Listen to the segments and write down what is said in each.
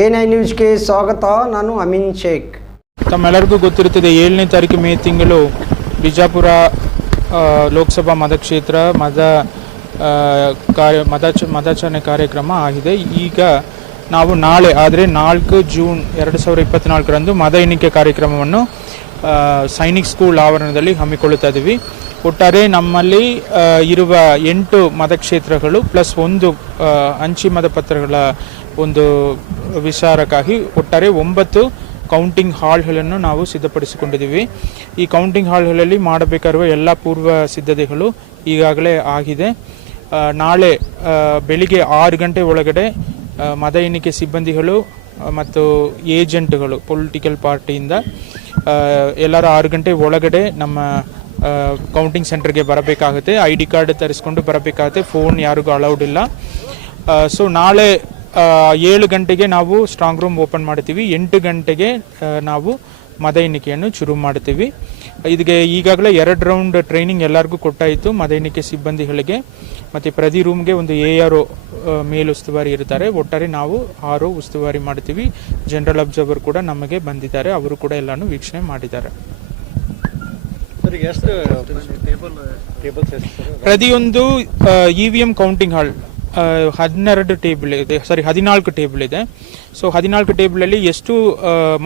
A9 ನ್ಯೂಸ್ಗೆ ಸ್ವಾಗತ. ನಾನು ಅಮೀನ್ ಶೇಖ್. ತಮ್ಮೆಲ್ಲರಿಗೂ ಗೊತ್ತಿರುತ್ತದೆ 7ನೇ ತಾರೀಕು ಮೇ ತಿಂಗಳು ಬಿಜಾಪುರ ಲೋಕಸಭಾ ಮತಕ್ಷೇತ್ರ ಮತಾಚರಣೆ ಕಾರ್ಯಕ್ರಮ ಆಗಿದೆ. ಈಗ ನಾವು ನಾಳೆ ಆದರೆ 4 ಜೂನ್ 2024ರಂದು ಮತ ಎಣಿಕೆ ಕಾರ್ಯಕ್ರಮವನ್ನು ಸೈನಿಕ್ ಸ್ಕೂಲ್ ಆವರಣದಲ್ಲಿ ಹಮ್ಮಿಕೊಳ್ಳುತ್ತಾ ಇದ್ದೀವಿ. ಒಟ್ಟಾರೆ ನಮ್ಮಲ್ಲಿ ಇರುವ 8 ಮತಕ್ಷೇತ್ರಗಳು ಪ್ಲಸ್ 1 ಅಂಚೆ ಮತಪತ್ರಗಳ ಒಂದು ವಿಚಾರಕ್ಕಾಗಿ ಒಟ್ಟಾರೆ 9 ಕೌಂಟಿಂಗ್ ಹಾಲ್ಗಳನ್ನು ನಾವು ಸಿದ್ಧಪಡಿಸಿಕೊಂಡಿದ್ದೀವಿ. ಈ ಕೌಂಟಿಂಗ್ ಹಾಲ್ಗಳಲ್ಲಿ ಮಾಡಬೇಕಾಗಿರುವ ಎಲ್ಲ ಪೂರ್ವ ಸಿದ್ಧತೆಗಳು ಈಗಾಗಲೇ ಆಗಿದೆ. ನಾಳೆ ಬೆಳಿಗ್ಗೆ 6 ಗಂಟೆ ಒಳಗಡೆ ಮತ ಎಣಿಕೆ ಸಿಬ್ಬಂದಿಗಳು ಮತ್ತು ಏಜೆಂಟ್ಗಳು ಪೊಲಿಟಿಕಲ್ ಪಾರ್ಟಿಯಿಂದ ಎಲ್ಲರೂ 6 ಗಂಟೆ ಒಳಗಡೆ ನಮ್ಮ ಕೌಂಟಿಂಗ್ ಸೆಂಟರ್ಗೆ ಬರಬೇಕಾಗುತ್ತೆ. ID ಕಾರ್ಡ್ ತರಿಸ್ಕೊಂಡು ಬರಬೇಕಾಗುತ್ತೆ. ಫೋನ್ ಯಾರಿಗೂ ಅಲೌಡ್ ಇಲ್ಲ. ಸೊ ನಾಳೆ 7 ಗಂಟೆಗೆ ನಾವು ಸ್ಟ್ರಾಂಗ್ ರೂಮ್ ಓಪನ್ ಮಾಡ್ತೀವಿ. 8 ಗಂಟೆಗೆ ನಾವು ಮತ ಎಣಿಕೆಯನ್ನು ಶುರು ಮಾಡ್ತೀವಿ. ಇದಕ್ಕೆ ಈಗಾಗಲೇ 2 ರೌಂಡ್ ಟ್ರೈನಿಂಗ್ ಎಲ್ಲರಿಗೂ ಕೊಟ್ಟಾಯಿತು ಮತ ಎಣಿಕೆ ಸಿಬ್ಬಂದಿಗಳಿಗೆ. ಮತ್ತು ಪ್ರತಿ ರೂಮ್ಗೆ ಒಂದು ARO ಮೇಲುಸ್ತುವಾರಿ ಇರ್ತಾರೆ. ಒಟ್ಟಾರೆ ನಾವು 6 ಉಸ್ತುವಾರಿ ಮಾಡ್ತೀವಿ. ಜನರಲ್ ಅಬ್ಸರ್ವರ್ ಕೂಡ ನಮಗೆ ಬಂದಿದ್ದಾರೆ, ಅವರು ಕೂಡ ಎಲ್ಲಾನು ವೀಕ್ಷಣೆ ಮಾಡಿದ್ದಾರೆ. ಪ್ರತಿಯೊಂದು EVM ಕೌಂಟಿಂಗ್ ಹಾಲ್ 14 ಟೇಬಲ್ ಇದೆ, 14 ಟೇಬಲ್ ಇದೆ. ಸೊ 14 ಟೇಬಲಲ್ಲಿ ಎಷ್ಟು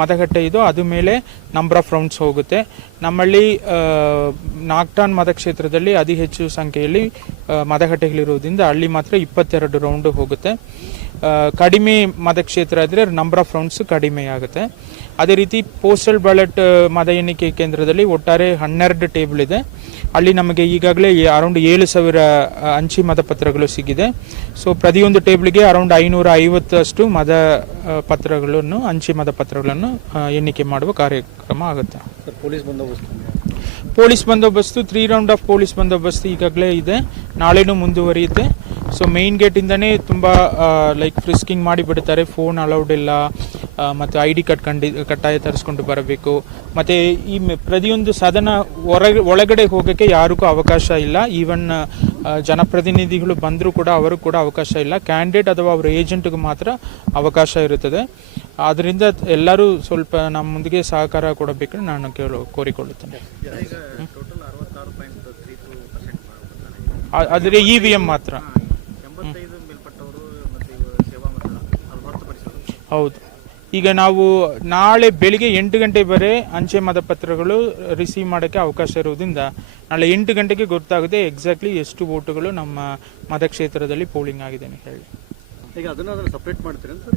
ಮತಗಟ್ಟೆ ಇದೋ ಅದು ಮೇಲೆ ನಂಬರ್ ಆಫ್ ರೌಂಡ್ಸ್ ಹೋಗುತ್ತೆ. ನಮ್ಮಲ್ಲಿ ನಾಗ್ಟಾನ್ ಮತಕ್ಷೇತ್ರದಲ್ಲಿ ಅತಿ ಹೆಚ್ಚು ಸಂಖ್ಯೆಯಲ್ಲಿ ಮತಗಟ್ಟೆಗಳಿರುವುದರಿಂದ ಅಲ್ಲಿ ಮಾತ್ರ 22 ರೌಂಡ್ ಹೋಗುತ್ತೆ. ಕಡಿಮೆ ಮತಕ್ಷೇತ್ರ ಆದರೆ ನಂಬರ್ ಆಫ್ ರೌಂಡ್ಸ್ ಕಡಿಮೆ ಆಗುತ್ತೆ. ಅದೇ ರೀತಿ ಪೋಸ್ಟಲ್ ಬ್ಯಾಲೆಟ್ ಮತ ಎಣಿಕೆ ಕೇಂದ್ರದಲ್ಲಿ ಒಟ್ಟಾರೆ 12 ಟೇಬಲ್ ಇದೆ. ಅಲ್ಲಿ ನಮಗೆ ಈಗಾಗಲೇ ಅರೌಂಡ್ 7,000 ಅಂಚೆ ಮತಪತ್ರಗಳು ಸಿಗಿದೆ. ಸೊ ಪ್ರತಿಯೊಂದು ಟೇಬಲ್ಗೆ ಅರೌಂಡ್ 550 ಮತ ಪತ್ರಗಳನ್ನು ಅಂಚೆ ಮತಪತ್ರಗಳನ್ನು ಎಣಿಕೆ ಮಾಡುವ ಕಾರ್ಯಕ್ರಮ ಆಗುತ್ತೆ. Police bandobast 3 round of police bandobast ಈಗಾಗಲೇ ಇದೆ, ನಾಳೆನೂ ಮುಂದುವರಿಯುತ್ತೆ. ಸೊ ಮೇನ್ ಗೇಟಿಂದನೇ ತುಂಬ ಫ್ರಿಸ್ಕಿಂಗ್ ಮಾಡಿ ಬಿಡ್ತಾರೆ. ಫೋನ್ ಅಲೌಡ್ ಇಲ್ಲ, ಮತ್ತು ID ಕಾರ್ಡ್ ಕಡ್ಡಾಯ ತರಿಸ್ಕೊಂಡು ಬರಬೇಕು. ಮತ್ತು ಈ ಪ್ರತಿಯೊಂದು ಸದನ ಒಳಗಡೆ ಹೋಗೋಕ್ಕೆ ಯಾರಿಗೂ ಅವಕಾಶ ಇಲ್ಲ. ಈವನ್ ಜನಪ್ರತಿನಿಧಿಗಳು ಬಂದರೂ ಕೂಡ ಅವರು ಕೂಡ ಅವಕಾಶ ಇಲ್ಲ. ಕ್ಯಾಂಡಿಡೇಟ್ ಅಥವಾ ಅವರ ಏಜೆಂಟ್ಗೂ ಮಾತ್ರ ಅವಕಾಶ ಇರುತ್ತದೆ. ಆದ್ದರಿಂದ ಎಲ್ಲರೂ ಸ್ವಲ್ಪ ನಮ್ಮೊಂದಿಗೆ ಸಹಕಾರ ಕೊಡಬೇಕಂತ ನಾನು ಕೋರಿಕೊಳ್ಳುತ್ತೇನೆ. ಆದರೆ EVM ಮಾತ್ರ ಹೌದು. ಈಗ ನಾವು ನಾಳೆ ಬೆಳಿಗ್ಗೆ 8 ಗಂಟೆ ಬರೆ ಅಂಚೆ ಮತಪತ್ರಗಳು ರಿಸೀವ್ ಮಾಡೋಕ್ಕೆ ಅವಕಾಶ ಇರುವುದರಿಂದ ನಾಳೆ 8 ಗಂಟೆಗೆ ಗೊತ್ತಾಗುತ್ತೆ ಎಕ್ಸಾಕ್ಟ್ಲಿ ಎಷ್ಟು ವೋಟುಗಳು ನಮ್ಮ ಮತಕ್ಷೇತ್ರದಲ್ಲಿ ಪೋಲಿಂಗ್ ಆಗಿದೆ ಅಂತ ಹೇಳಿ. ಈಗ ಅದನ್ನು ಸಪ್ರೇಟ್ ಮಾಡ್ತೀರಾ ಸರ್?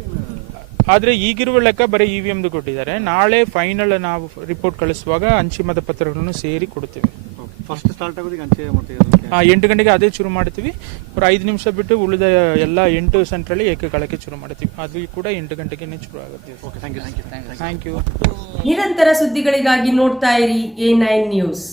ಆದರೆ ಈಗಿರುವ ಲೆಕ್ಕ ಬರೀ EVMದು ಕೊಟ್ಟಿದ್ದಾರೆ. ನಾಳೆ ಫೈನಲ್ ನಾವು ರಿಪೋರ್ಟ್ ಕಳಿಸುವಾಗ ಅಂಚೆ ಮತಪತ್ರಗಳನ್ನು ಸೇರಿ ಕೊಡ್ತೀವಿ. ಫಸ್ಟ್ ಸ್ಟಾರ್ಟ್ ಆಗೋದಕ್ಕೆ ಅಂಚೆ ಮತ್ತೆ 8 ಗಂಟೆಗೆ ಅದೇ ಶುರು ಮಾಡ್ತೀವಿ. ಒಂದು 5 ನಿಮಿಷ ಬಿಟ್ಟು ಉಳಿದ ಎಲ್ಲ 8 ಸೆಂಟ್ರಲ್ಲಿ ಏಕಕಾಲಕ್ಕೆ ಶುರು ಮಾಡ್ತೀವಿ. ಅದು ಕೂಡ 8 ಗಂಟೆಗೆ ಶುರು ಆಗುತ್ತೆ. Thank you. ನಿರಂತರ ಸುದ್ದಿಗಳಿಗಾಗಿ ನೋಡ್ತಾ ಇರಿ A9 ನ್ಯೂಸ್.